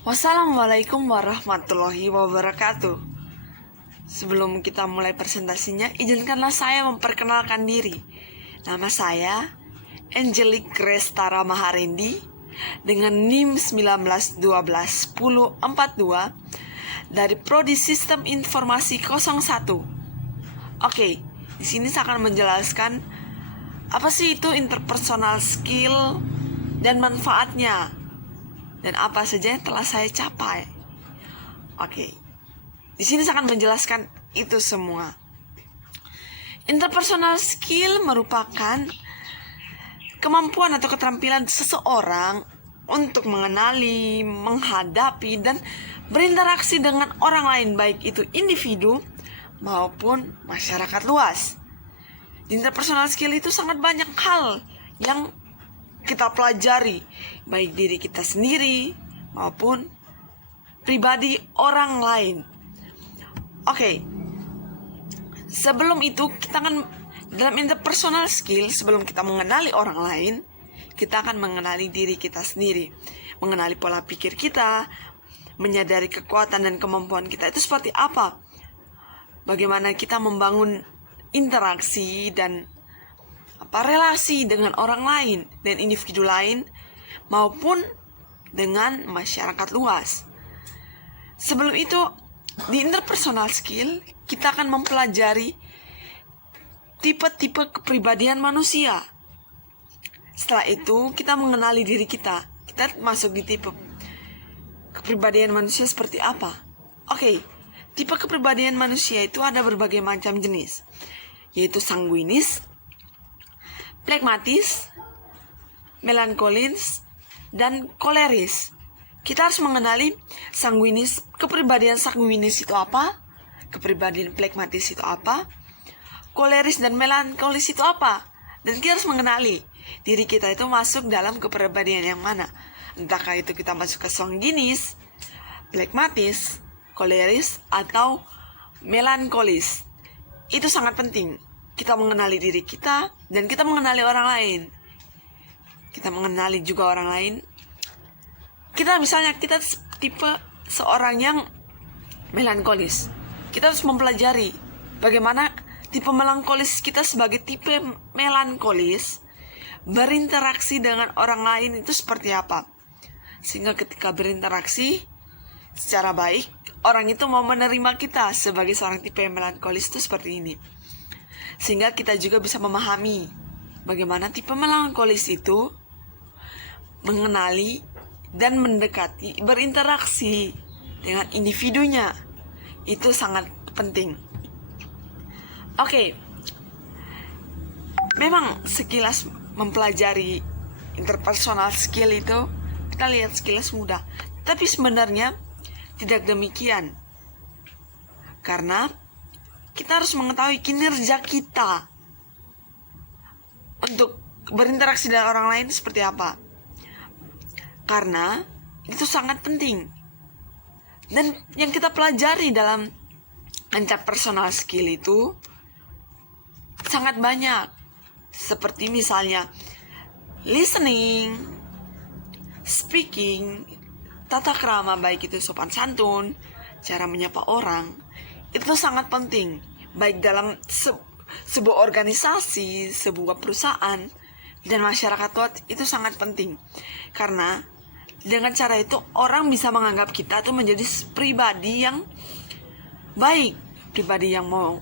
Wassalamualaikum warahmatullahi wabarakatuh. Sebelum kita mulai presentasinya, izinkanlah saya memperkenalkan diri. Nama saya Angelique Grace Tara Maharendi dengan NIM 19121042 dari Prodi Sistem Informasi 01. Oke, di sini saya akan menjelaskan apa sih itu interpersonal skill dan manfaatnya. Dan apa saja yang telah saya capai. Oke. Di sini saya akan menjelaskan itu semua. Interpersonal skill merupakan kemampuan atau keterampilan seseorang untuk mengenali, menghadapi, dan berinteraksi dengan orang lain, baik itu individu maupun masyarakat luas. Di interpersonal skill itu sangat banyak hal yang kita pelajari, baik diri kita sendiri maupun pribadi orang lain. Oke. Sebelum itu kita akan dalam interpersonal skill, sebelum kita mengenali orang lain, kita akan mengenali diri kita sendiri, mengenali pola pikir kita, menyadari kekuatan dan kemampuan kita itu seperti apa, bagaimana kita membangun interaksi dan relasi dengan orang lain dan individu lain maupun dengan masyarakat luas. Sebelum itu, di interpersonal skill kita akan mempelajari tipe-tipe kepribadian manusia. Setelah itu kita mengenali diri kita. Kita masuk di tipe kepribadian manusia seperti apa. Oke, tipe kepribadian manusia itu ada berbagai macam jenis, yaitu sanguinis, flegmatis, melankolis, dan koleris. Kita harus mengenali sanguinis, kepribadian sanguinis itu apa, kepribadian flegmatis itu apa, koleris dan melankolis itu apa. Dan kita harus mengenali diri kita itu masuk dalam kepribadian yang mana. Entahkah itu kita masuk ke sanguinis, flegmatis, koleris, atau melankolis. Itu sangat penting. Kita mengenali diri kita dan kita mengenali orang lain. Kita mengenali juga orang lain. Kita misalnya kita tipe seorang yang melankolis. Kita harus mempelajari bagaimana tipe melankolis kita sebagai tipe melankolis berinteraksi dengan orang lain itu seperti apa. Sehingga ketika berinteraksi secara baik, orang itu mau menerima kita sebagai seorang tipe melankolis itu seperti ini. Sehingga kita juga bisa memahami bagaimana tipe melankolis itu mengenali dan mendekati, berinteraksi dengan individunya. Itu sangat penting. Oke. Memang sekilas mempelajari interpersonal skill itu kita lihat sekilas mudah, tapi sebenarnya tidak demikian. Karena kita harus mengetahui kinerja kita untuk berinteraksi dengan orang lain seperti apa. Karena itu sangat penting. Dan yang kita pelajari dalam interpersonal skill itu sangat banyak. Seperti misalnya listening, speaking, tata krama, baik itu sopan santun, cara menyapa orang. Itu sangat penting, baik dalam sebuah organisasi, sebuah perusahaan, dan masyarakat luas. Itu sangat penting. Karena dengan cara itu orang bisa menganggap kita tuh menjadi pribadi yang baik, pribadi yang mau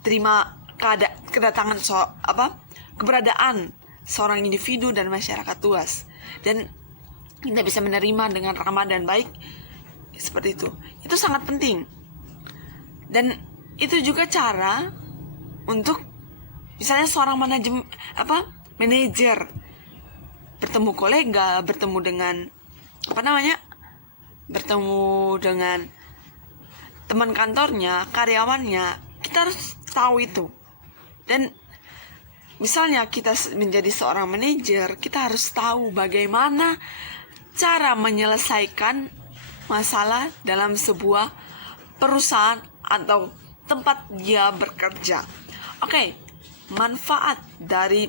terima kedatangan keberadaan seorang individu dan masyarakat luas, dan kita bisa menerima dengan ramah dan baik. Seperti itu sangat penting. Dan itu juga cara untuk misalnya seorang manajer bertemu kolega, bertemu dengan bertemu dengan teman kantornya, karyawannya. Kita harus tahu itu. Dan misalnya kita menjadi seorang manajer, kita harus tahu bagaimana cara menyelesaikan masalah dalam sebuah perusahaan atau tempat dia bekerja. Oke, manfaat dari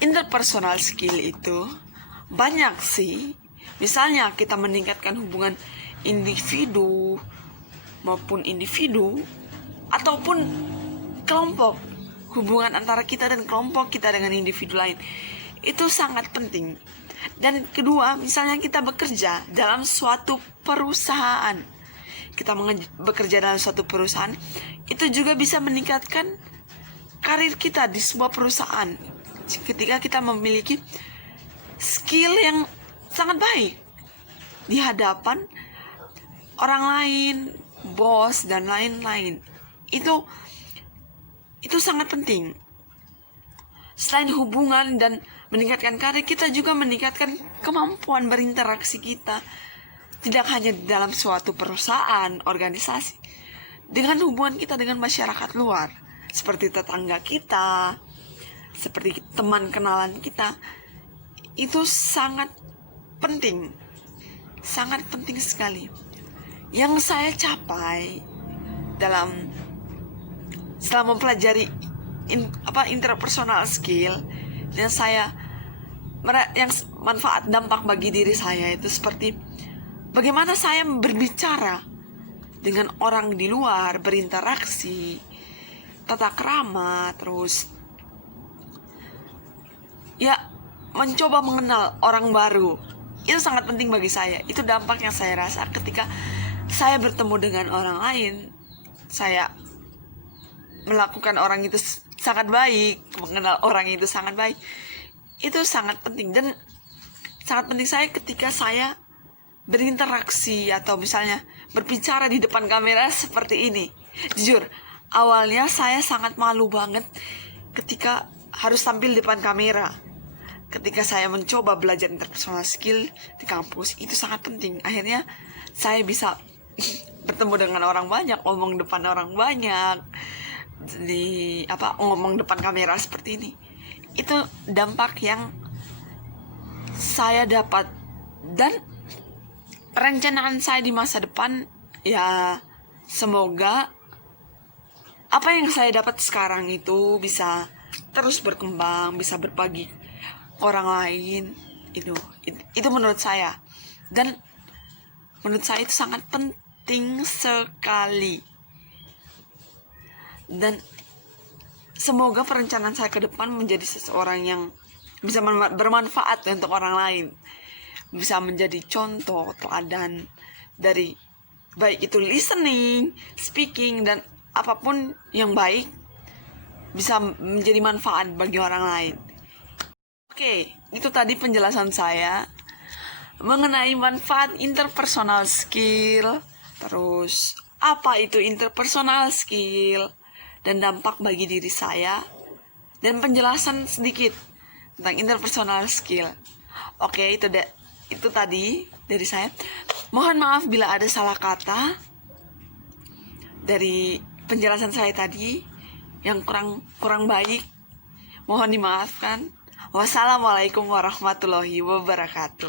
interpersonal skill itu Banyak sih. Misalnya kita meningkatkan hubungan individu maupun individu ataupun kelompok, hubungan antara kita dan kelompok kita dengan individu lain itu sangat penting. Dan kedua, misalnya kita bekerja dalam suatu perusahaan, kita bekerja dalam suatu perusahaan, itu juga bisa meningkatkan karir kita di sebuah perusahaan ketika kita memiliki skill yang sangat baik di hadapan orang lain, bos dan lain-lain. Itu sangat penting. Selain hubungan dan meningkatkan karir, kita juga meningkatkan kemampuan berinteraksi kita, tidak hanya dalam suatu perusahaan, organisasi, dengan hubungan kita dengan masyarakat luar, seperti tetangga kita, seperti teman kenalan kita. Itu sangat penting sekali. Yang saya capai setelah mempelajari interpersonal skill, dan yang manfaat dampak bagi diri saya itu seperti bagaimana saya berbicara dengan orang di luar, berinteraksi, tata krama, terus ya mencoba mengenal orang baru. Itu sangat penting bagi saya. Itu dampak yang saya rasa ketika saya bertemu dengan orang lain. Saya melakukan orang itu sangat baik, mengenal orang itu sangat baik. Itu sangat penting. Dan sangat penting saya ketika saya berinteraksi atau misalnya berbicara di depan kamera seperti ini. Jujur, awalnya saya sangat malu banget ketika harus tampil di depan kamera. Ketika saya mencoba belajar interpersonal skill di kampus, itu sangat penting. Akhirnya saya bisa bertemu dengan orang banyak, ngomong depan orang banyak, ngomong depan kamera seperti ini. Itu dampak yang saya dapat. Dan perencanaan saya di masa depan, ya semoga apa yang saya dapat sekarang itu bisa terus berkembang, bisa berbagi orang lain. Itu menurut saya. Dan menurut saya itu sangat penting sekali. Dan semoga perencanaan saya ke depan menjadi seseorang yang bisa bermanfaat untuk orang lain, bisa menjadi contoh teladan dari baik itu listening, speaking, dan apapun yang baik bisa menjadi manfaat bagi orang lain. Oke, itu tadi penjelasan saya mengenai manfaat interpersonal skill, terus apa itu interpersonal skill, dan dampak bagi diri saya, dan penjelasan sedikit tentang interpersonal skill. Oke, itu tadi dari saya. Mohon maaf bila ada salah kata dari penjelasan saya tadi yang kurang baik. Mohon dimaafkan. Wassalamualaikum warahmatullahi wabarakatuh.